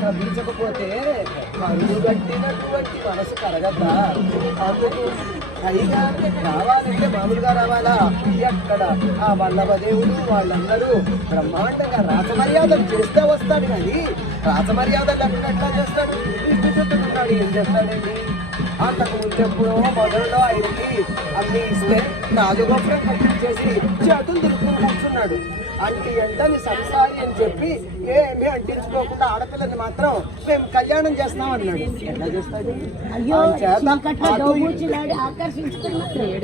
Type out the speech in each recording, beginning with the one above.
కనిపించకపోతే కరువు కట్టినటువంటి మనసు కరగద్దా అందుకు పైగా రావాలంటే మామూలుగా రావాలా? ఎక్కడ? ఆ వల్లభదేవుడు వాళ్ళందరూ బ్రహ్మాండంగా రాజమర్యాదలు చేస్తే వస్తాడు కానీ రాజమర్యాదలు ఎట్లా చేస్తాడు? విష్ణు ఏం చేస్తాడండి? అంతకు ముందెప్పుడో మొదలులో ఆయనకి అన్ని ఇస్తే కట్టించేసి చేతులు తిరుగుతూ కూర్చున్నాడు. అంటి ఎంటని సంసారి అని చెప్పి ఏమి అంటించుకోకుండా ఆడపిల్లని మాత్రం మేము కళ్యాణం చేస్తాం అన్నాడు చేస్తాడు.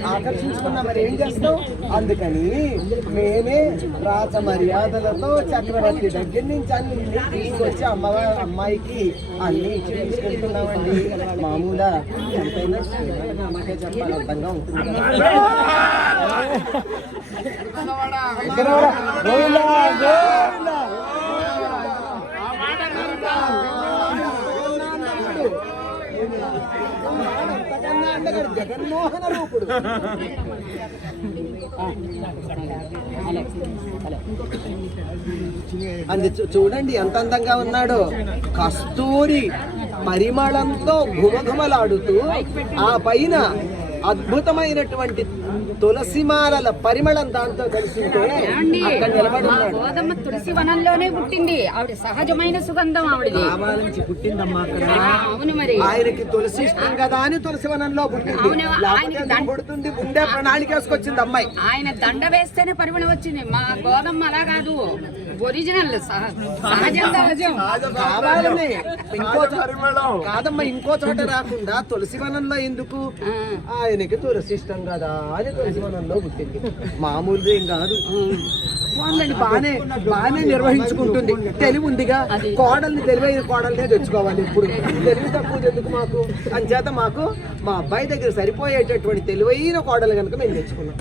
ఆకర్షించుకున్నా మరి ఏం చేస్తాం అందుకని మేమే రాత మర్యాదలతో చక్రవర్తి దగ్గర నుంచి అన్ని తీసుకొచ్చి అమ్మవారి అమ్మాయికి అన్ని ఇచ్చి తీసుకెళ్తున్నామండి మామూలుగా ఎంతైనా నాకే చెప్పాలి అర్థంగా ఉంటుంది జగన్మోహన రూపుడు అది చూడండి ఎంత అందంగా ఉన్నాడో. కస్తూరి పరిమళంతో ఘుమఘుమలాడుతూ ఆ పైన అద్భుతమైనటువంటి తులసిమాలల పరిమళం దాంతో? అక్కడ గోదమ్మ తులసి వనంలోనే పుట్టింది. ఆవిడ సహజమైన సుగంధం ఆవిడది. రామాలంచి పుట్టిందమ్మా అక్కడ. అవును మరి. ఆయనకి తులసి ఇష్టం కదా అని తులసి వనంలో పుట్టింది. దండ- పుడుతుంది ముందే ప్రణాళిక వేసుకొచ్చింది అమ్మాయి. ఆయన దండ వేస్తేనే పరిమళం వచ్చింది. మా గోదమ్మ అలా కాదు. ఒరిజినల్ కావాలని. కాదమ్మా ఇంకో చోట రాకుండా తులసి వనంలో ఎందుకు? ఆ, ఆయనకి తులసి ఇష్టం కదా అని తులసి వనంలో పుట్టింది. మామూలుగా ఏం కాదు. వాళ్ళని బానే బానే నిర్వహించుకుంటుంది. తెలివి ఉందిగా. కోడల్ని తెలివైన కోడల్నే తెచ్చుకోవాలి ఇప్పుడు. తెలివి తక్కువ ఎందుకు మాకు? అంచేత మాకు మా అబ్బాయి దగ్గర సరిపోయేటటువంటి తెలివైన కోడలు కనుక మేము తెచ్చుకున్నాం.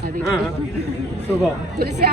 తులసి